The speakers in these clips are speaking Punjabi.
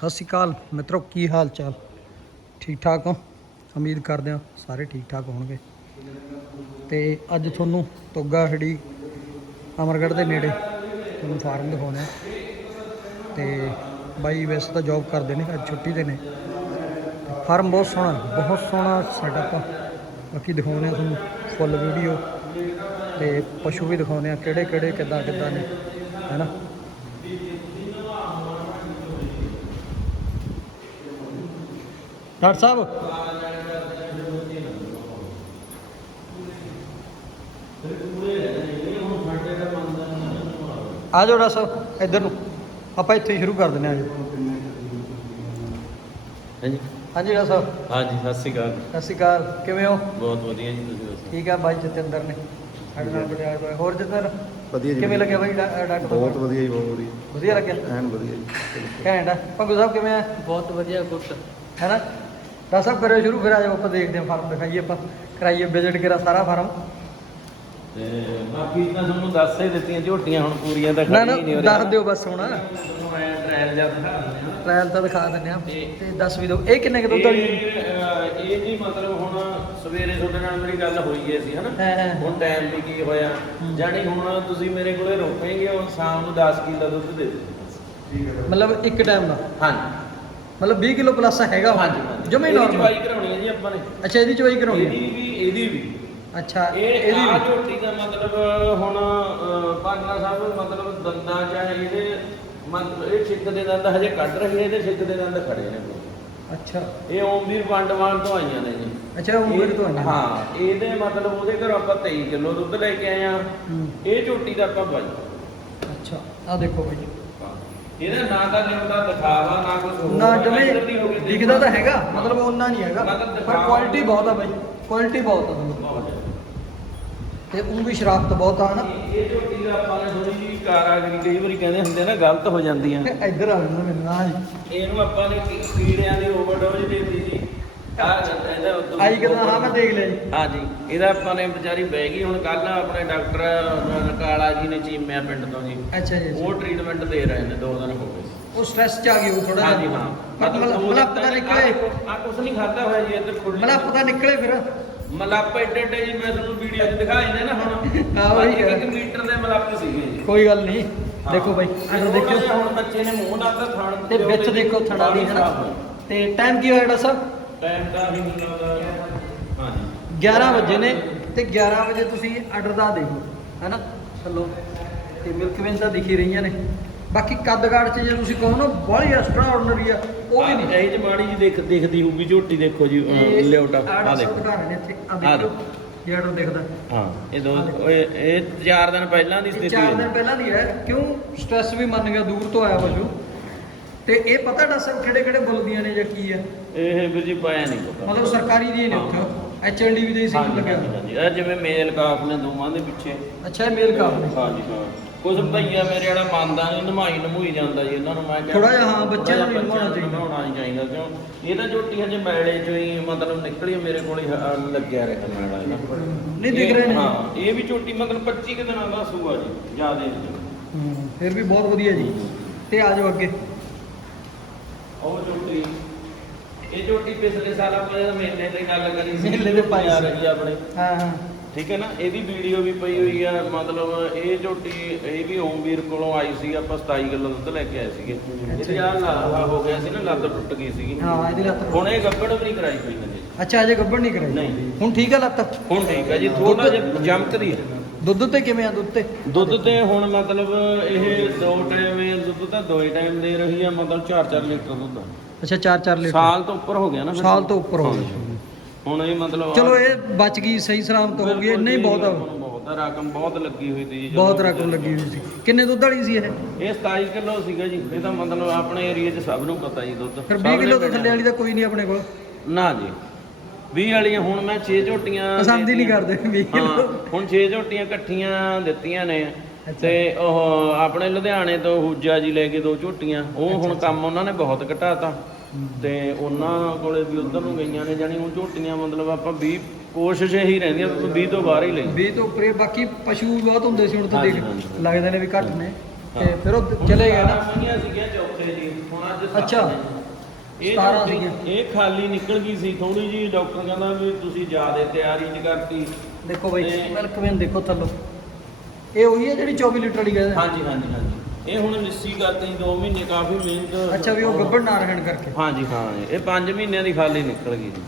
ਸਤਿ ਸ਼੍ਰੀ ਅਕਾਲ ਮਿੱਤਰੋ, ਕੀ ਹਾਲ ਚਾਲ? ਠੀਕ ਠਾਕ ਹੋ? ਉਮੀਦ ਕਰਦੇ ਹਾਂ ਸਾਰੇ ਠੀਕ ਠਾਕ ਹੋਣਗੇ। ਤੇ ਅੱਜ ਤੁਹਾਨੂੰ ਤੋਗਾ ਖੜੀ ਅਮਰਗੜ੍ਹ ਦੇ ਨੇੜੇ ਤੁਹਾਨੂੰ ਫਾਰਮ ਦਿਖਾਉਣਾ ਤੇ ਬਾਈ ਵੈਸੇ ਤਾਂ ਜੌਬ ਕਰਦੇ ਨੇ, ਅੱਜ ਛੁੱਟੀ ਤੇ ਨੇ। ਫਾਰਮ ਬਹੁਤ ਸੋਹਣਾ ਬਹੁਤ ਸੋਹਣਾ ਸੈਟਅਪ ਆ। ਬਾਕੀ ਦਿਖਾਉਂਦੇ ਆ ਤੁਹਾਨੂੰ ਫੁੱਲ ਵੀਡੀਓ ਤੇ ਪਸ਼ੂ ਵੀ ਦਿਖਾਉਂਦੇ ਆ ਕਿਹੜੇ ਕਿਹੜੇ ਕਿੱਦਾਂ ਕਿੱਦਾਂ ਨੇ? ਹੈਨਾ ਡਾਕਟਰ ਸਾਹਿਬ। ਆ ਜਾਓ ਡਾਕਟਰ ਸਾਹਿਬ ਇੱਧਰ ਨੂੰ। ਆਪਾਂ ਇੱਥੇ ਹੀ ਸ਼ੁਰੂ ਕਰ ਦਿੰਦੇ ਹਾਂ ਜੀ। ਹਾਂਜੀ। ਹਾਂਜੀ ਡਾਕਟਰ ਸਾਹਿਬ। ਹਾਂਜੀ ਸਤਿ ਸ਼੍ਰੀ ਅਕਾਲ। ਸਤਿ ਸ਼੍ਰੀ ਅਕਾਲ ਕਿਵੇਂ ਹੋ? ਬਹੁਤ ਵਧੀਆ ਜੀ ਤੁਸੀਂ ਦੱਸੋ? ਠੀਕ ਆ ਬਾਈ ਜਤਿੰਦਰ ਨੇ। ਸਾਡੇ ਨਾਲ ਬੜਿਆ ਹੋਇਆ। ਹੋਰ ਜਤਿੰਦਰ? ਵਧੀਆ ਜੀ ਕਿਵੇਂ ਲੱਗਿਆ ਬਾਈ ਡਾਕਟਰ? ਬਹੁਤ ਵਧੀਆ ਜੀ ਬਹੁਤ ਵਧੀਆ। ਵਧੀਆ ਲੱਗਿਆ? ਐਨ ਵਧੀਆ ਜੀ। ਘੈਂਟ ਆ। ਪੰਗੂ ਸਾਹਿਬ ਕਿਵੇਂ ਆ? ਬਹੁਤ ਵਧੀਆ ਗੁੱਟ ਹੈ ਨਾ ਡਾਕਟਰ ਸਾਹਿਬ ਕਰੋ ਸ਼ੁਰੂ ਫਿਰ ਆ ਜਾਓ ਆਪਾਂ ਦੇਖਦੇ ਹਾਂ ਫਾਰਮ ਦਿਖਾਈਏ ਆਪਾਂ ਕਰਾਈਏ ਵਿਜ਼ਿਟ ਕਰਾ ਸਾਰਾ ਫਾਰਮ। ਤੇ ਬਾਕੀ ਤਾਂ ਤੁਹਾਨੂੰ ਦੱਸ ਹੀ ਦਿੱਤੀਆਂ ਝੋਟੀਆਂ ਹੁਣ ਪੂਰੀਆਂ ਤਾਂ ਨਾ ਨਾ ਖੜੀਆਂ ਹੀ ਨਹੀਂ ਦੱਸ ਦਿਓ ਬਸ ਹੁਣ। ਤੁਹਾਨੂੰ ਟ੍ਰਾਇਲ ਜਦ ਦਿਖਾ ਦਿੰਦਾ ਟ੍ਰਾਇਲ ਤਾਂ ਦਿਖਾ ਦਿੰਦੇ ਆ ਤੇ- ਦੱਸ ਵੀ ਦਿਓ ਇਹ ਕਿੰਨੇ ਕੁ ਦੁੱਧ ਵਾਲੀ ਇਹ ਅਹ, ਇਹ ਜੀ ਮਤਲਬ ਹੁਣ ਸਵੇਰੇ ਤੁਹਾਡੇ ਨਾਲ ਮੇਰੀ ਗੱਲ ਹੋਈ ਹੈ ਸੀ ਹਨਾ? ਹੈ ਹੈ। ਹੁਣ ਟਾਈਮ ਵੀ ਕੀ ਹੋਇਆ? ਹੂੰ। ਜਾਣੀ ਹੁਣ ਤੁਸੀਂ ਮੇਰੇ ਕੋਲੇ ਰੋਕੇਂਗੇ ਹੁਣ ਸ਼ਾਮ ਨੂੰ 10 ਕਿਲੋ ਦੁੱਧ ਦੇ ਦਿਓ। ਮਤਲਬ ਇੱਕ ਟਾਈਮ ਦਾ? ਹਾਂਜੀ। ਮਤਲਬ 20 ਕਿਲੋ ਪਲੱਸ ਹੈਗਾ ਹਾਂਜੀ ਜਮੇ ਇਹਦੀ ਨਾਰਮਲ ਚਵਾਈ ਕਰਾਉਣੀ ਹੈ ਜੀ ਆਪਾਂ ਨੇ। ਅੱਛਾ ਇਹਦੀ ਚਵਾਈ ਕਰਾਉਣੀ ਇਹਦੀ ਹੈ ਵੀ ਇਹਦੀ ਵੀ। ਅੱਛਾ ਇਹ ਇਹਦੀ ਵੀ। ਝੋਟੀ ਦਾ ਮਤਲਬ ਹੁਣ ਪਾਂਡਾ ਸਾਹਿਬ ਮਤਲਬ ਦੰਦਾਂ ਚ ਇਹਦੇ ਮਤਲਬ ਇਹ ਛਿੱਕ ਦੇ ਦੰਦ ਹਜੇ ਕੱਢ ਰਹੇ ਇਹਦੇ ਛਿੱਕ ਦੇ ਦੰਦ ਖੜੇ ਨੇ। ਅੱਛਾ। ਇਹ ਓਮਵੀਰ ਪੰਡਵਾਨ ਤੋਂ ਆਈਆਂ ਨੇ ਜੀ। ਅੱਛਾ ਮੇਰੇ ਤੋਂ ਆਈਆਂ। ਹਾਂ ਇਹਦੇ ਮਤਲਬ ਉਹਦੇ ਘਰ ਆਪਾਂ 23 ਕਿਲੋ ਦੁੱਧ ਲੈ ਕੇ ਆਏ ਆ ਇਹ ਝੋਟੀ ਦਾ ਆਪਾਂ ਬਾਈ। ਅੱਛਾ ਆ ਦੇਖੋ ਬਾਈ। ਇਹਦਾ ਨਾ ਤਾਂ ਨਿਮਦਾ ਦਿਖਾਵਾ ਨਾ ਕੁਝ ਹੋਰ ਨਾ ਜਮੇ ਦਿਖਦਾ ਤਾਂ ਹੈਗਾ ਮਤਲਬ ਉਹਨਾਂ ਨਹੀਂ ਹੈਗਾ ਪਰ ਕੁਆਲਿਟੀ ਬਹੁਤ ਆ ਬਾਈ ਕੁਆਲਿਟੀ ਬਹੁਤ ਆ ਤੁਹਾਨੂੰ। ਤੇ ਉਹ ਵੀ ਸ਼ਰਾਫਤ ਬਹੁਤ ਆ ਨਾ। ਇਹ ਝੋਟੀ ਦਾ ਆਪਾਂ ਨੇ ਥੋੜੀ ਜਿਹੀ ਕਾਰਾਗਰੀ ਕਈ ਵਾਰੀ ਕਹਿੰਦੇ ਹੁੰਦੇ ਨਾ ਗਲਤ ਹੋ ਜਾਂਦੀਆਂ। ਇੱਧਰ ਆ ਜਾਂਦਾ ਮੈਨੂੰ ਨਾ ਜੀ ਇਹਨੂੰ ਆਪਾਂ ਨੇ ਕੀੜਿਆਂ ਦੀ ਓਵਰਡੋਜ਼ ਦੇ ਦਿੱਤੀ ਆਈ ਕਿਦਾਂ? ਹਾਂ ਮੈਂ ਦੇਖ ਲਿਆ ਜੀ। ਹਾਂ ਜੀ ਇਹਦਾ ਆਪਾਂ ਨੇ ਵਿਚਾਰੀ ਬਹਿ ਗਈ ਹੁਣ ਕੱਲ ਆਪਣੇ ਡਾਕਟਰ ਕਾਲਾ ਜੀ ਨੇ ਚੀਮਿਆ ਪਿੰਡ ਤੋਂ ਜੀ। ਅੱਛਾ ਜੀ। ਉਹ ਟ੍ਰੀਟਮੈਂਟ ਦੇ ਰਹੇ ਨੇ ਦੋ ਦਿਨ ਹੋ ਗਏ। ਉਹ ਸਟ੍ਰੈਸ ਚ ਆ ਗਈ ਉਹ ਥੋੜਾ ਹਾਂ ਜੀ ਹਾਂ। ਮਤਲਬ ਮਤਲਬ ਪਤਾ ਨਿਕਲੇ। ਆ ਕੁਛ ਨਹੀਂ ਖਾਦਾ ਹੋਇਆ ਜੀ ਇੱਧਰ ਖੁੱਲੀ ਮਤਲਬ ਪਤਾ ਨਿਕਲੇ ਫਿਰ। ਮਲੱਪ ਏਡੇ ਏਡੇ ਜੀ ਮੈਂ ਤੁਹਾਨੂੰ ਵੀਡੀਓ 'ਚ ਦਿਖਾਏ ਨੇ ਨਾ ਹੁਣ। ਹਾਂ, ਉਹੀ ਹੈ। ਕੁ ਮੀਟਰ ਦੇ ਮਲੱਪ ਸੀਗੇ ਜੀ। ਕੋਈ ਗੱਲ ਨਹੀਂ। ਦੇਖੋ ਬਾਈ ਥੋੜ੍ਹਾ ਦੇਖਿਓ। ਜਿਹਾ ਹੁਣ ਬੱਚੇ ਨੇ ਮੂੰਹ ਨਾਲ ਤਾਂ ਥਣ ਤੇ ਵਿੱਚ ਦੇਖੋ ਥਣਾ ਦੀ ਹੈ ਨਾ। ਤੇ ਟਾਈਮ ਕੀ ਹੋਇਆ ਡਾਕਟਰ ਸਾਹਿਬ? ਟਾਈਮ ਦਾ ਵੀ ਨਹੀਂ ਲੱਗਦਾ। ਹਾਂ ਜੀ 11 ਵਜੇ ਨੇ ਤੇ 11 ਵਜੇ ਤੁਸੀਂ ਆਰਡਰ ਦਾ ਦੇਖੋ ਹੈਨਾ? ਚਲੋ ਤੇ ਮਿਲਕ ਵੇਨ ਤਾਂ ਦਿਖੀ ਰਹੀਆਂ ਨੇ। ਬਾਕੀ ਕੱਦ ਕਾਠ ਚ ਜੇ ਤੁਸੀਂ ਕਹੋ ਨਾ ਬੜੀ ਐਕਸਟਰਾ ਆਰਡੀਨਰੀ ਆ ਉਹ ਵੀ ਨਹੀਂ। ਇਹ ਚ ਮਾੜੀ ਜੀ ਦੇਖ ਦਿਖਦੀ ਹੋਊਗੀ ਝੋਟੀ ਦੇਖੋ ਜੀ ਲਿਓਟਾ ਆ ਦੇਖੋ। ਆ ਦੇਖੋ ਇਹ ਆਰਡਰ ਦਿਖਦਾ। ਹਾਂ ਇਹ ਦੋ ਇਹ ਇਹ ਚਾਰ ਦਿਨ ਪਹਿਲਾਂ ਦੀ ਸਥਿਤੀ ਚਾਰ ਦਿਨ ਹੈ ਪਹਿਲਾਂ ਦੀ ਹੈ ਕਿਉਂ? ਸਟ੍ਰੈਸ ਵੀ ਮੰਨ ਗਿਆ ਦੂਰ ਤੋਂ ਆਇਆ ਪਸ਼ੂ ਤੇ ਇਹ ਪਤਾ ਦੱਸ ਕਿਹੜੇ ਕਿਹੜੇ ਬੁੱਲਦੀਆਂ ਨੇ ਜਾਂ ਕੀ ਹੈ ਇਹ ਵੀਰ ਜੀ ਪਾਇਆ ਨਹੀਂ ਪਤਾ। ਮਤਲਬ ਸਰਕਾਰੀ ਦੀ ਨੇ। ਉੱਥੇ ਐਚਐਨਡੀ ਵੀ ਦੇ ਸੀ ਹਾਂਜੀ, ਲੱਗਿਆ। ਹਾਂਜੀ, ਹਾਂਜੀ। ਇਹ ਜਿਵੇਂ ਮੇਲ ਕਾਫ ਨੇ ਦੋਵਾਂ ਦੇ ਪਿੱਛੇ। ਅੱਛਾ ਇਹ ਮੇਲ ਕਾਪ ਨੇ। ਹਾਂਜੀ ਹਾਂ। ਕੁਝ ਭਈਆ ਮੇਰੇ ਵਾਲਾ ਮੰਨਦਾ ਨਹੀਂ ਨਮਾਈ ਨਮੂਈ ਜਾਂਦਾ ਜੀ ਇਹਨਾਂ ਨੂੰ ਮੈਂ ਕਿਹਾ ਥੋੜ੍ਹਾ ਜਿਹਾ ਹਾਂ, ਥੋੜ੍ਹਾ ਬੱਚਿਆਂ ਨੂੰ ਵੀ ਜਿਹਾ ਚਾਹੀਦਾ। ਨਮਾਉਣਾ ਨਹੀਂ ਚਾਹੀਦਾ ਕਿਉਂ? ਇਹ ਤਾਂ ਝੋਟੀ ਹਜੇ ਮੈਲੇ ਚੋਂ ਹੀ ਮਤਲਬ ਨਿਕਲੀ ਮੇਰੇ ਕੋਲ ਹੀ ਹ- ਲੱਗਿਆ ਰਿਹਾ ਮੈਲਾ ਇਹਦਾ। ਨਹੀਂ ਦਿਖ ਰਹੇ ਨੇ। ਹਾਂ ਇਹ ਵੀ ਝੋਟੀ ਮਤਲਬ 25 ਕੁ ਦਿਨਾਂ ਦਾ ਸੂਆ ਜੀ ਜਿਆਦੇ। ਹੂੰ ਫਿਰ ਵੀ ਬਹੁਤ ਵਧੀਆ ਜੀ। ਤੇ ਆ ਜਾਓ ਅੱਗੇ। ਉਹ ਝੋਟੀ। ਇਹ ਝੋਟੀ ਪਿਛਲੇ ਸਾਲ ਆਪਾਂ ਜਦੋਂ ਮੇਲੇ ਤੇ ਗੱਲ ਕਰੀ ਸੀ। ਮੇਲੇ ਤੇ ਪਾਈ ਆ ਸੀ। ਰਹੀ ਆ ਆਪਣੇ। ਹਾਂ ਹਾਂ। ਠੀਕ ਹੈ ਨਾ? ਇਹਦੀ ਵੀਡੀਓ ਵੀ ਪਈ ਹੋਈ ਆ। ਮਤਲਬ ਇਹ ਝੋਟੀ ਇਹ ਵੀ ਓਮਵੀਰ ਕੋਲੋਂ ਆਈ ਸੀ। ਆਪਾਂ 27 ਕਿਲੋ ਦੁੱਧ ਲੈ ਕੇ ਆਏ ਸੀਗੇ। ਇਹਦੇ ਆ ਲਾਹਾ ਹੋ ਗਿਆ ਸੀ ਨਾ ਲੱਤ ਟੁੱਟ ਗਈ ਸੀਗੀ। ਹਾਂ ਇਹਦੀ ਲੱਤ ਹੁਣ ਇਹ ਗੱਬੜ ਵੀ ਨਹੀਂ ਕਰਾਈ ਹੋਈ ਹਜੇ। ਅੱਛਾ ਅਜੇ ਗੱਬੜ ਨਹੀਂ ਕਰਾਈ? ਨਹੀਂ। ਹੁਣ ਠੀਕ ਹੈ ਲੱਤ? ਹੁਣ ਠੀਕ ਹੈ ਜੀ। ਥੋੜਾ ਜਿਹਾ ਜਮਕਦੀ ਹੈ। ਦੁੱਧ ਤੇ ਕਿਵੇਂ ਆ ਦੁੱਧ ਤੇ? ਦੁੱਧ ਤੇ ਹੁਣ ਮਤਲਬ ਇਹ ਦੋ ਟਾਈਮ ਇਹ ਦੁੱਧ ਤਾਂ ਦੋ ਹੀ ਟਾਈਮ ਦੇ ਰਹੀ ਆ ਮਤਲਬ 4-4 ਲੀਟਰ ਦੁੱਧ। ਆ। ਅੱਛਾ 4-4 ਲੀਟਰ। ਸਾਲ ਤੋਂ ਉੱਪਰ ਹੋ ਗਿਆ ਨਾ ਫਿਰ। ਸਾਲ ਤੋਂ ਉੱਪਰ ਹੋ। ਗਈ ਹੁਣ ਇਹ ਮਤਲਬ ਚਲੋ ਇਹ ਬਚ ਗਈ ਸਹੀ ਸਲਾਮਤ ਹੋ ਗਈ ਇੰਨਾ ਹੀ ਬਹੁਤ ਆ। ਬਹੁਤ ਆ ਰਕਮ ਬਹੁਤ ਲੱਗੀ ਹੋਈ ਸੀ ਬਹੁਤ ਰਕਮ ਲੱਗੀ ਹੋਈ ਸੀ। ਕਿੰਨੇ ਦੁੱਧ ਵਾਲੀ ਸੀ ਇਹ? ਇਹ 27 ਕਿਲੋ ਸੀਗਾ ਜੀ ਇਹ ਤਾਂ ਮਤਲਬ ਆਪਣੇ ਏਰੀਆ 'ਚ ਸਭ ਨੂੰ ਪਤਾ ਜੀ ਦੁੱਧ। ਫਿਰ ਸਭ 20 ਨੇ ਕਿਲੋ ਤੋਂ। ਥੱਲੇ ਵਾਲੀ ਤਾਂ ਕੋਈ ਨਹੀਂ ਆਪਣੇ ਕੋਲ। ਨਾ ਜੀ। 20 ਵਾਲੀਆਂ ਹੁਣ ਮੈਂ 6 ਝੋਟੀਆਂ ਪਸੰਦ ਹੀ ਨਹੀਂ। ਕਰਦੇ 20 ਹਾਂ ਕਿਲੋ ਹੁਣ 6 ਝੋਟੀਆਂ ਇਕੱਠੀਆਂ ਦਿੱਤੀਆਂ ਨੇ। ਤੇ ਉਹ ਆਪਣੇ ਲੁਧਿਆਣੇ ਤੋਂ ਹੁਜਾ ਜੀ ਲੈ ਕੇ ਦੋ ਝੋਟੀਆਂ ਉਹ ਹੁਣ ਕੰਮ ਉਹਨਾਂ ਨੇ ਬਹੁਤ ਘਟਾਤਾ। ਤੇ ਉਹਨਾਂ ਕੋਲੇ ਵੀ ਉਧਰ ਨੂੰ ਗਈਆਂ ਨੇ ਜਾਨੀ ਹੁਣ ਝੋਟੀਆਂ ਮਤਲਬ ਆਪਾਂ 20 ਕੋਸ਼ਿਸ਼ ਇਹੀ ਰਹਿੰਦੀ ਆ ਵੀ 20 ਤੋਂ ਬਾਹਰ ਹੀ ਲਈ 20 ਤੋਂ ਉੱਪਰ ਬਾਕੀ ਪਸ਼ੂ ਬਹੁਤ ਹੁੰਦੇ ਸੀ ਹੁਣ ਤਾਂ ਦੇਖ। ਲੱਗਦੇ ਨੇ ਵੀ ਘੱਟ ਨੇ। ਤੇ ਫਿਰ ਉਹ ਚਲੇ ਗਏ ਨਾ। ਸੀਗੀਆਂ ਚੌਥੇ ਜੀ ਹੁਣ ਅੱਜ ਸੱਤ ਅੱਛਾ। ਇਹ 17 ਝੋਟੀ- ਸੀਗੀਆਂ। ਇਹ ਖਾਲੀ ਨਿਕਲ ਗਈ ਸੀ ਥੋੜੀ ਜੀ ਡਾਕਟਰ ਕਹਿੰਦਾ ਵੀ ਤੁਸੀਂ ਜ਼ਿਆਦਾ ਤਿਆਰੀ ਚ ਕਰਤੀ। ਦੇਖੋ ਬਈ ਤੇ- ਮਿਲਕ ਵੇਨ ਦੇਖੋ ਥੱਲੋਂ। ਇਹ ਉਹੀ ਹੈ ਜਿਹੜੀ 24 ਲੀਟਰ ਵਾਲੀ ਕਹਿੰਦੇ ਹਾਂਜੀ ਹਾਂਜੀ ਹਾਂਜੀ। ਇਹ ਹੁਣ ਲਿੱਸੀ ਕਰਤੀ 2 ਮਹੀਨੇ ਕਾਫੀ ਮਿਹਨਤ ਅੱਛਾ ਵੀ ਉਹ ਗੱਬੜ ਨਾ ਰਹਿਣ ਕਰਕੇ। ਹਾਂਜੀ ਹਾਂ ਇਹ 5 ਮਹੀਨਿਆਂ ਦੀ ਖਾਲੀ ਨਿਕਲ ਗਈ ਜੀ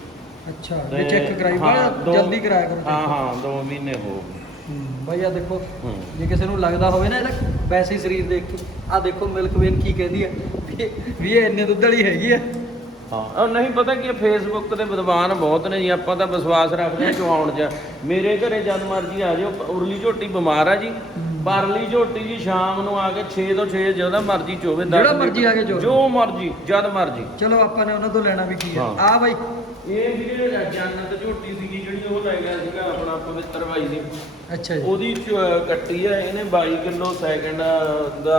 ਅੱਛਾ ਤੇ ਚੈੱਕ ਕਰਾਈ ਹਾਂ, ਬੜਾ ਦੋ- ਜਲਦੀ ਕਰਾਇਆ ਕਰੋ ਹਾਂ ਹਾਂ 2 ਮਹੀਨੇ ਹੋ ਗਏ। ਹੂੰ, ਬਈ ਆ ਦੇਖੋ। ਹੂੰ। ਜੇ ਕਿਸੇ ਨੂੰ ਲੱਗਦਾ ਹੋਵੇ ਨਾ ਇਹਦਾ ਵੈਸੇ ਹੀ ਸਰੀਰ ਦੇਖ ਕੇ ਆ ਦੇਖੋ ਮਿਲਕ ਵੇਨ ਕੀ ਕਹਿੰਦੀ ਹੈ। ਵੀ- ਵੀ ਇਹ ਇੰਨੇ ਦੁੱਧ ਵਾਲੀ ਹੈਗੀ ਆ ਹਾਂ। ਉਹ ਨਹੀਂ ਪਤਾ ਕਿ ਫੇਸਬੁੱਕ ਤੇ ਵਿਦਵਾਨ ਬਹੁਤ ਨੇ ਜੀ ਆਪਾਂ ਤਾਂ ਵਿਸ਼ਵਾਸ ਰੱਖਦੇ ਹਾਂ ਚੁਆਉਣ 'ਚ ਮੇਰੇ ਘਰੇ ਜਦ ਮਰਜ਼ੀ ਆ ਜਾਓ ਉਰਲੀ ਝੋਟੀ ਬਿਮਾਰ ਆ ਜੀ ਪਰਲੀ ਝੋਟੀ ਜੀ ਸ਼ਾਮ ਨੂੰ ਆ ਕੇ 6 ਤੋਂ 6 ਜਦੋਂ ਮਰਜ਼ੀ ਚੋਵੇ ਜਿਹੜਾ ਮਰਜ਼ੀ ਆ ਕੇ ਚੋਵੇ। ਜੋ ਮਰਜ਼ੀ ਜਦ ਮਰਜ਼ੀ। ਚਲੋ ਆਪਾਂ ਨੇ ਉਹਨਾਂ ਤੋਂ ਲੈਣਾ ਵੀ ਕੀ ਆ। ਆ ਬਾਈ। ਇਹ ਜਿਹੜੇ ਜੰਨਤ ਝੋਟੀ ਸੀਗੀ ਜਿਹੜੀ ਉਹ ਲੈ ਗਿਆ ਸੀਗਾ ਆਪਣਾ ਪਵਿੱਤਰ ਬਾਈ ਦੀ। ਅੱਛਾ ਜੀ। ਉਹਦੀ ਕੱਟੀ ਆ ਇਹਨੇ 22 ਕਿਲੋ ਸੈਕਿੰਡ ਦਾ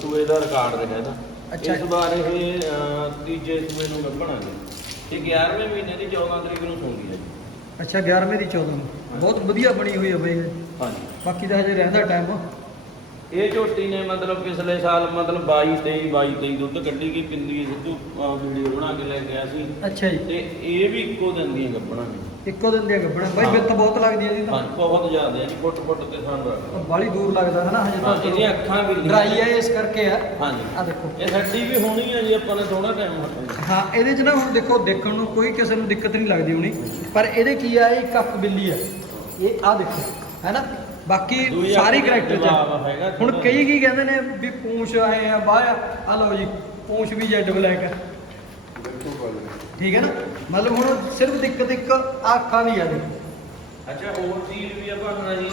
ਸੂਏ ਦਾ ਰਿਕਾਰਡ ਰਿਹਾ ਇਹਦਾ। ਅੱਛਾ। ਇਸ ਵਾਰ ਇਹ ਤੀਜੇ ਸੂਏ ਨੂੰ ਗੱਭਣਾਂਗੇ ਇਹ 11ਵੇਂ ਮਹੀਨੇ ਦੀ 14 ਤਰੀਕ ਨੂੰ ਸੌਂਦੀ ਹੈ ਜੀ। ਅੱਛਾ 11ਵੇਂ ਦੀ 14 ਨੂੰ। ਬਹੁਤ ਵਧੀਆ ਬਣੀ ਹੋਈ ਹੈ ਬਈ ਇਹ। ਹਾਂਜੀ। ਬਾਕੀ ਤਾਂ ਹਜੇ ਰਹਿੰਦਾ ਟਾਈਮ ਇਹ ਝੋਟੀ ਨੇ ਮਤਲਬ ਪਿਛਲੇ ਸਾਲ ਮਤਲਬ 22 23 22 23 ਦੁੱਧ ਕੱਢੀ ਗਈ ਪਿੰਦੀ ਸਿੱਧੂ ਵੀਡੀਓ ਬਣਾ ਕੇ ਲੈ ਗਿਆ ਸੀ। ਅੱਛਾ ਜੀ। ਤੇ ਇਹ ਵੀ ਇੱਕੋ ਦਿਨ ਦੀਆਂ ਗੱਭਣਾਂ ਨੇ ਇੱਕੋ ਦਿਨ ਦੀਆਂ ਗੱਬਣਾ ਬਾਈ। ਬਿੱਤ ਬਹੁਤ ਲੱਗਦੀ ਹੈ ਜੀ। ਤਾਂ ਬਹੁਤ ਜ਼ਿਆਦਾ ਹੈ ਜੀ ਫੁੱਟ ਫੁੱਟ ਤੇ ਸਾਨੂੰ ਰੱਖਦਾ ਬਾਲੀ ਦੂਰ ਲੱਗਦਾ ਹੈ ਨਾ ਹਜੇ ਤਾਂ ਇਹਦੀਆਂ ਅੱਖਾਂ ਵੀ ਡਰਾਈ ਹੈ ਇਸ ਕਰਕੇ ਆ। ਹਾਂਜੀ। ਆ ਦੇਖੋ। ਇਹ ਹੱਡੀ ਵੀ ਹੋਣੀ ਹੈ ਜੀ ਆਪਾਂ ਨੇ ਥੋੜਾ ਟਾਈਮ ਹਾਂ ਇਹਦੇ 'ਚ ਨਾ ਹੁਣ ਦੇਖੋ ਦੇਖਣ ਨੂੰ ਕੋਈ ਕਿਸੇ ਨੂੰ ਦਿੱਕਤ ਨਹੀਂ ਲੱਗਦੀ ਹੋਣੀ। ਪਰ ਇਹਦੇ ਕੀ ਆ ਇਹ ਕੱਪ ਬਿੱਲੀ ਆ। ਇਹ ਆ ਦੇਖੋ ਹੈ ਨਾ? ਬਾਕੀ ਸਾਰੀ ਕਰੈਕਟਰ ਚ ਹੁਣ। ਕਈ ਕੀ ਕਹਿੰਦੇ ਨੇ ਵੀ ਪੂੰਛ ਆਏ ਆ ਬਾਹ ਆ। ਆਹ ਲਓ ਜੀ ਪੂੰਛ ਵੀ ਜੈਡ ਬਲੈਕ ਹੈ ਠੀਕ ਹੈ ਨਾ? ਮਤਲਬ ਹੁਣ ਸਿਰਫ ਦਿੱਕਤ ਇੱਕ ਆਹ ਅੱਖਾਂ ਦੀ ਆ ਦੇਖੋ ਅੱਛਾ ਹੋਰ ਚੀਜ਼ ਵੀ ਆ ਭਾਣਾ ਜੀ।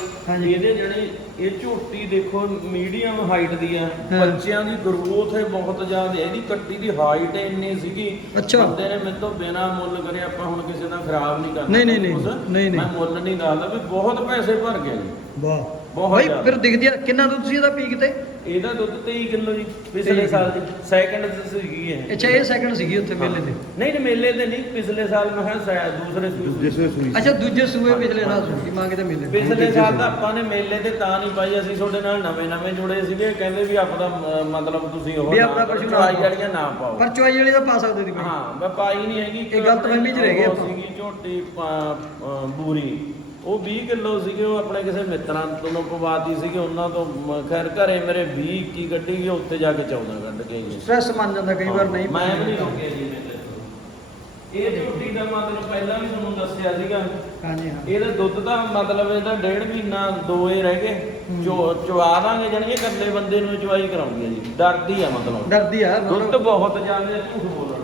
ਇਹਦੇ ਜਿਹੜੀ ਇਹ ਝੋਟੀ ਦੇਖੋ ਮੀਡੀਅਮ ਹਾਈਟ ਦੀ ਆ ਹਾਂ। ਬੱਚਿਆਂ ਦੀ ਗਰੋਥ ਹੈ ਬਹੁਤ ਜ਼ਿਆਦਾ ਇਹਦੀ ਕੱਟੀ ਦੀ ਹਾਈਟ ਇੰਨੀ ਸੀਗੀ ਅੱਛਾ। ਬੰਦੇ ਨੇ ਮੇਰੇ ਤੋਂ ਬਿਨਾ ਮੁੱਲ ਕਰੇ ਆਪਾਂ ਹੁਣ ਕਿਸੇ ਦਾ ਖਰਾਬ ਨਹੀਂ ਕਰਨਾ ਨਹੀਂ, ਨਹੀਂ, ਨਹੀਂ, ਕੁਛ। ਨਹੀਂ, ਨਹੀਂ। ਮੈਂ ਮੁੱਲ ਨਹੀਂ ਦੱਸਦਾ ਵੀ ਬਹੁਤ ਪੈਸੇ ਭਰ ਗਏ ਜੀ ਵਾਹ ਬਹੁਤ ਬਾਈ ਜ਼ਿਆਦਾ। ਫਿਰ ਦਿਖਦੀ ਆ ਕਿੰਨਾ ਦੁੱਧ ਸੀ ਇਹਦਾ ਪੀਕ ਤੇ ਇਹਦਾ ਦੁੱਧ 23 ਕਿਲੋ ਜੀ 23 ਪਿਛਲੇ ਸਾਲ ਦੀ। ਸੈਕਿੰਡ ਸੀਗੀ ਇਹ। ਅੱਛਾ ਇਹ ਸੈਕਿੰਡ ਸੀਗੀ ਉੱਥੇ ਮੇਲੇ ਤੇ? ਨਹੀਂ ਨਹੀਂ ਮੇਲੇ ਤੇ ਨਹੀਂ ਪਿਛਲੇ ਸਾਲ ਮੈਂ ਕਿਹਾ ਸ਼ਾਇਦ ਦੂਸਰੇ ਸੂਏ ਅੱਛਾ ਦੂਜੇ ਸੂਏ ਪਿਛਲੇ ਸਾਲ ਸੀ ਮਾਂ ਕਿਤੇ ਮੇਲੇ। ਪਿਛਲੇ ਸਾਲ ਤਾਂ ਆਪਾਂ ਨੇ ਮੇਲੇ ਤੇ ਤਾਂ ਨਹੀਂ ਪਾਈ ਅਸੀਂ ਤੁਹਾਡੇ ਨਾਲ ਨਵੇਂ ਨਵੇਂ ਜੁੜੇ ਸੀਗੇ। ਕਹਿੰਦੇ ਵੀ ਆਪਦਾ ਮ- ਮਤਲਬ ਤੁਸੀਂ ਉਹ ਵੀ ਨਾ ਆਪਣਾ ਪਸ਼ੂ ਪਾਓ। ਵਾਲੀਆਂ ਨਾ ਪਾਓ। ਪਰ ਚੁਆਈ ਵਾਲੀ ਤਾਂ ਪਾ ਸਕਦੇ ਸੀ ਬਾਈ ਹਾਂ ਮੈਂ ਪਾਈ ਨਹੀਂ ਹੈਗੀ ਇਹ ਗਲਤਫਹਿਮੀ 'ਚ ਰਹਿ ਗਏ ਆਪਾਂ। ਸੀਗੀ ਝੋਟੀ ਬੂਰੀ। ਉਹ 20 ਕਿਲੋ ਸੀਗੇ ਉਹ ਆਪਣੇ ਕਿਸੇ ਮਿੱਤਰਾਂ ਤੋਂ ਪਵਾਤੀ ਸੀਗੇ ਉਹਨਾਂ ਤੋਂ। ਮ- ਖੈਰ ਘਰੇ ਮੇਰੇ 20 ਕੀ ਕੱਢੀ ਗਈ ਉੱਥੇ ਜਾ ਕੇ 14 ਕੱਢ ਕੇ ਗਈ ਸਟ੍ਰੈਸ ਮੰਨ ਜਾਂਦਾ ਕਈ ਵਾਰ ਨਹੀਂ ਮੈਂ ਵੀ ਨਹੀਂ ਰੋਕਿਆ ਜੀ ਮੇਲੇ ਤੋਂ। ਇਹ ਝੋਟੀ ਦਾ ਮਤਲਬ ਪਹਿਲਾਂ ਵੀ ਤੁਹਾਨੂੰ ਦੱਸਿਆ ਸੀਗਾ। ਹਾਂਜੀ ਹਾਂ। ਇਹਦਾ ਦੁੱਧ ਦਾ ਮਤਲਬ ਇਹਦਾ ਡੇਢ ਮਹੀਨਾ ਦੋ ਹੀ ਰਹਿ ਗਏ। ਹੂੰ। ਚੋ ਚਵਾ ਦਾਂਗੇ ਜਾਨੀ ਇਹ ਇਕੱਲੇ ਬੰਦੇ ਨੂੰ ਚਵਾਈ ਕਰਾਉਂਦੀ ਹੈ ਜੀ। ਡਰਦੀ ਆ ਮਤਲਬ। ਡਰਦੀ ਆ ਦੁੱਧ ਬਹੁਤ ਜ਼ਿਆਦਾ ਝੂਠ ਵਾਲਾ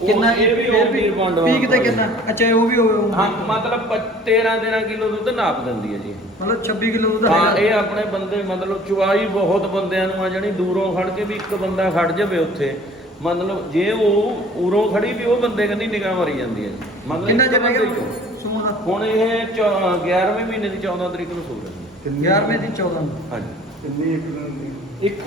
ਕਿੰਨਾ ਇਹ ਵੀ ਫਿਰ ਉਹ ਵੀਰ ਪਾਂਡਵਾ ਪੀਕ ਤੇ ਕਿੰਨਾ? ਅੱਛਾ ਉਹ ਵੀ ਹੋਵੇ। ਹਾਂ ਮਤਲਬ 13 13 ਕਿਲੋ ਦੁੱਧ ਨਾਪ ਦਿੰਦੀ ਹੈ ਜੀ। ਮਤਲਬ 26 ਕਿਲੋ ਦੁੱਧ ਹਾਂ ਇਹ ਆਪਣੇ ਬੰਦੇ ਮਤਲਬ ਚੁਆਈ ਬਹੁਤ ਬੰਦਿਆਂ ਨੂੰ ਆ ਜਾਣੀ ਦੂਰੋਂ ਖੜ ਕੇ ਵੀ ਇੱਕ ਬੰਦਾ ਖੜ ਜਾਵੇ ਉੱਥੇ। ਮਤਲਬ ਜੇ ਉਹ ਉਰੋਂ ਖੜੀ ਵੀ ਉਹ ਬੰਦੇ ਕੰਨੀ ਨਿਗਾਹ ਮਾਰੀ ਜਾਂਦੀ ਹੈ ਜੀ। ਮਤਲਬ ਕਿੰਨਾ ਬੰਦੇ ਗਿਆ ਦਾ। ਹੁਣ ਇਹ 11ਵੇਂ ਮਹੀਨੇ ਦੀ 14 ਤਰੀਕ ਨੂੰ ਸੂ ਰਹੀ 11ਵੇਂ ਦੀ 14 ਨੂੰ। ਹਾਂਜੀ। ਇੱਕੋ ਇੱਕ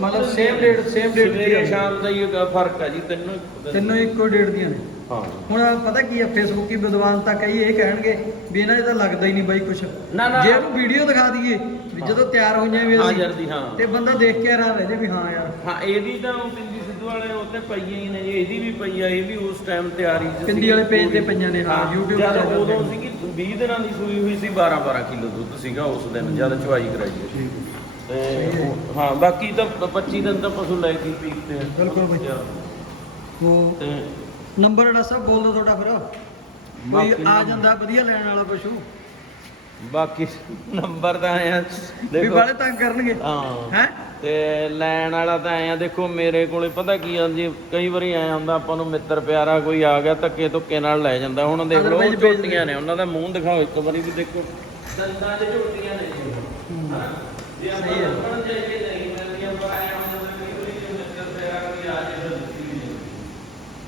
ਮਤਲਬ same date, same date ਦੀ ਸਵੇਰੇ ਆ। ਸ਼ਾਮ ਦਾ ਹੀ ਇੱਕ ਫ਼ਰਕ ਹੈ ਜੀ ਤਿੰਨੋਂ ਇੱਕੋ ਦਿਨ। ਤਿੰਨੋਂ ਇੱਕੋ ਡੇਟ ਦੀਆਂ ਨੇ। ਹਾਂ। ਹੁਣ ਪਤਾ ਕੀ ਆ ਫੇਸਬੁੱਕ ਦੀ ਵਿਦਵਾਨ ਤਾਂ ਕਈ ਇਹ ਕਹਿਣਗੇ ਵੀ ਇਹਨਾਂ 'ਚ ਤਾਂ ਲੱਗਦਾ ਹੀ ਨਹੀਂ ਬਾਈ ਕੁਛ। ਨਾ, ਨਾ। ਜੇ ਉਹਨੂੰ ਵੀਡੀਓ ਦਿਖਾ ਦਈਏ ਵੀ ਜਦੋਂ ਤਿਆਰ ਹੋਈਆਂ ਵੀ ਹਾਂ ਅਸੀਂ, ਯਾਰ ਦੀ ਹਾਂ। ਤੇ ਬੰਦਾ ਦੇਖ ਕੇ ਹੈਰਾਨ ਰਹਿ ਜੇ ਵੀ ਹਾਂ ਯਾਰ। ਹਾਂ ਇਹਦੀ ਤਾਂ ਉਹ ਪਿੰਦੀ ਸਿੱਧੂ ਵਾਲੇ ਉੱਤੇ ਪਈਆਂ ਹੀ ਨੇ ਜੀ ਇਹਦੀ ਵੀ ਪਈ ਆ ਇਹ ਵੀ ਉਸ ਟਾਈਮ ਤਿਆਰੀ ਚ ਪਿੰਦੀ ਸੀਗੀ ਵਾਲੇ page ਤੇ ਪੂਰੀ। ਪਈਆਂ ਨੇ, ਹਾਂ, YouTube ਜਦ ਤੇ ਉਦੋਂ ਜਾਂਦੇ ਸੀਗੀ 20 ਦਿਨਾਂ ਦੀ ਸੂਈ ਹੋਈ ਸੀ 12 12 ਕਿਲੋ ਦੁੱਧ ਸੀਗਾ ਉਸ ਦਿਨ ਜਦ ਚਵਾਈ ਕਰਾਈ। ਤੇ ਉਹ- ਹਾਂ ਬਾਕੀ ਤਾਂ 25 ਦਿਨ ਤਾਂ ਪਸ਼ੂ ਲੈ ਕੇ ਪੀਕ ਤੇ ਆ। ਬਿਲਕੁਲ ਬਈ। ਉਹ ਤੇ ਨੰਬਰ ਜਿਹੜਾ ਸਭ ਬੋਲ ਦੋ ਤੁਹਾਡਾ ਫਿਰ। ਕੋਈ ਬਾਕੀ ਆ ਜਾਂਦਾ ਵਧੀਆ ਲੈਣ ਵਾਲਾ ਪਸ਼ੂ। ਬਾਕੀ ਨੰਬਰ ਤਾਂ ਆਇਆ ਵੀ ਦੇਖੋ। ਬਾਲੇ ਤੰਗ ਕਰਨਗੇ। ਹਾਂ। ਹੈ? ਤੇ ਲੈਣ ਵਾਲਾ ਤਾਂ ਐ ਆ ਦੇਖੋ ਮੇਰੇ ਕੋਲੇ ਪਤਾ ਕੀ ਆ ਜੀ ਕਈ ਵਾਰੀ ਐ ਹੁੰਦਾ ਆਪਾਂ ਨੂੰ ਮਿੱਤਰ ਪਿਆਰਾ ਕੋਈ ਆ ਗਿਆ ਧੱਕੇ ਧੁੱਕੇ ਨਾਲ ਲੈ ਜਾਂਦਾ। ਹੁਣ ਦੇਖ ਲਓ ਉਹ Otherwise ਭੇਜ ਝੋਟੀਆਂ ਨੇ ਉਹਨਾਂ ਦਾ ਮੂੰਹ ਦਿਖਾਓ ਇੱਕ ਵਾਰੀ ਵੀ ਦੇਖੋ। ਦੰਦਾਂ 'ਚ ਝੋਟੀਆਂ ਨੇ। ਜੀ ਹਨਾ?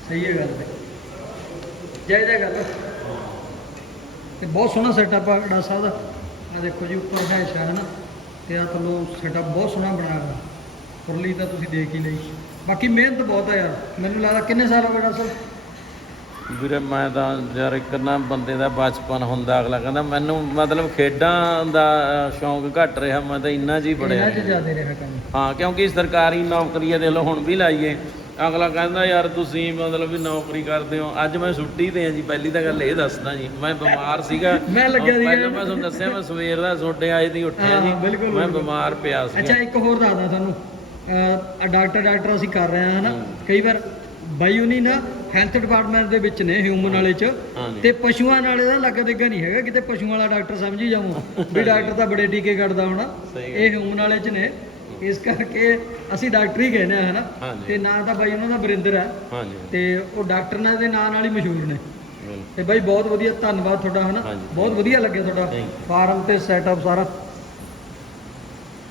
ਸਹੀ ਹੈ। ਗੱਲ। ਜੈ ਜੈ ਗੱਲ। ਤੇ ਬਹੁਤ ਸੋਹਣਾ ਸੈਟਅਪ ਆ ਡਾ ਸਾਹਿਬ ਦਾ। ਆ ਦੇਖੋ ਜੀ ਉੱਪਰ ਹੈ ਨਾ ਤੇ ਆ ਥੱਲੋਂ ਸੈਟਅਪ ਬਹੁਤ ਸੋਹਣਾ ਬਣਾਇਆ ਹੋਇਆ। ਫੁਰਲੀ ਤਾਂ ਤੁਸੀਂ ਦੇਖ ਹੀ ਲਈ। ਬਾਕੀ ਮਿਹਨਤ ਬਹੁਤ ਆ ਯਾਰ। ਮੈਨੂੰ ਲੱਗਦਾ ਕਿੰਨੇ ਸਾਲ ਹੋ ਗਏ ਡਾ ਸਾਹਿਬ? ਵੀਰੇ ਮੈਂ ਤਾਂ ਯਾਰ ਇੱਕ ਨਾ ਬੰਦੇ ਦਾ ਬਚਪਨ ਹੁੰਦਾ ਅਗਲਾ ਕਹਿੰਦਾ ਮੈਨੂੰ ਮਤਲਬ ਖੇਡਾਂ ਦਾ ਸ਼ੌਂਕ ਘਟ ਰਿਹਾ ਮੈਂ ਤਾਂ ਇੰਨਾ ਜੀ ਬੜਿਆ ਜ਼ਿਆਦਾ ਰਿਹਾ ਕੰਮ। ਹਾਂ ਕਿਉਂਕਿ ਸਰਕਾਰੀ ਨੌਕਰੀ ਹੈ ਦੇਖ ਲਓ ਹੁਣ ਵੀ ਲਾਈਏ। ਅਗਲਾ ਕਹਿੰਦਾ ਯਾਰ ਤੁਸੀਂ ਮਤਲਬ ਵੀ ਨੌਕਰੀ ਕਰਦੇ ਹੋ। ਅੱਜ ਮੈਂ ਛੁੱਟੀ ਤੇ ਆ ਜੀ ਪਹਿਲੀ ਤਾਂ ਗੱਲ ਇਹ ਦੱਸਦਾ ਜੀ ਮੈਂ ਬਿਮਾਰ ਸੀਗਾ। ਮੈਂ ਲੱਗਿਆ ਸੀਗਾ। ਪਹਿਲਾਂ ਮੈਂ ਤੁਹਾਨੂੰ ਦੱਸਿਆ ਮੈਂ ਸਵੇਰ ਦਾ ਛੋਟੇ ਆਏ ਦੀ ਉੱਠਿਆ ਜੀ ਮੈਂ। ਬਿਮਾਰ ਪਿਆ ਸੀਗਾ। ਅੱਛਾ ਇੱਕ ਹੋਰ ਦੱਸਦਾ ਤੁਹਾਨੂੰ। ਡਾਕਟਰ ਡਾਕਟਰ ਅਸੀਂ ਕਰ ਰਹੇ ਹਾਂ ਹਨਾ? ਕਈ ਵਾਰ ਬਾਈ ਉਨੀ ਨਾ ਹੈਲਥ ਡਿਪਾਰਟਮੈਂਟ ਦੇ ਵਿੱਚ ਨੇ ਹਿਊਮਨ ਵਾਲੇ ਚ ਤੇ ਪਸ਼ੂਆਂ ਵਾਲੇ ਦਾ ਲੱਗਾ ਦੇਗਾ ਨਹੀਂ ਹੈਗਾ ਕਿਤੇ ਪਸ਼ੂਆਂ ਵਾਲਾ ਡਾਕਟਰ ਸਮਝੀ ਜਾਵਾਂ ਵੀ ਡਾਕਟਰ ਤਾਂ ਬੜੇ ਟੀਕੇ ਕੱਢਦਾ ਹੋਣਾ। ਇਹ ਹਿਊਮਨ ਵਾਲੇ ਚ ਨੇ। ਇਸ ਕਰਕੇ ਅਸੀਂ ਡਾਕਟਰ ਹੀ ਕਹਿੰਦੇ ਆ ਹਨਾ। ਤੇ ਨਾਂ ਤਾਂ ਬਾਈ ਉਹਨਾਂ ਦਾ ਬਰਿੰਦਰ ਹੈ। ਤੇ ਉਹ ਡਾਕਟਰ ਨਾਲ ਦੇ ਨਾਂ ਨਾਲ ਹੀ ਮਸ਼ਹੂਰ ਨੇ। ਤੇ ਬਾਈ ਬਹੁਤ ਵਧੀਆ ਧੰਨਵਾਦ ਤੁਹਾਡਾ ਹਨਾ। ਬਹੁਤ ਵਧੀਆ ਲੱਗਿਆ ਤੁਹਾਡਾ। ਫਾਰਮ ਤੇ ਸੈਟਅਪ ਸਾਰਾ।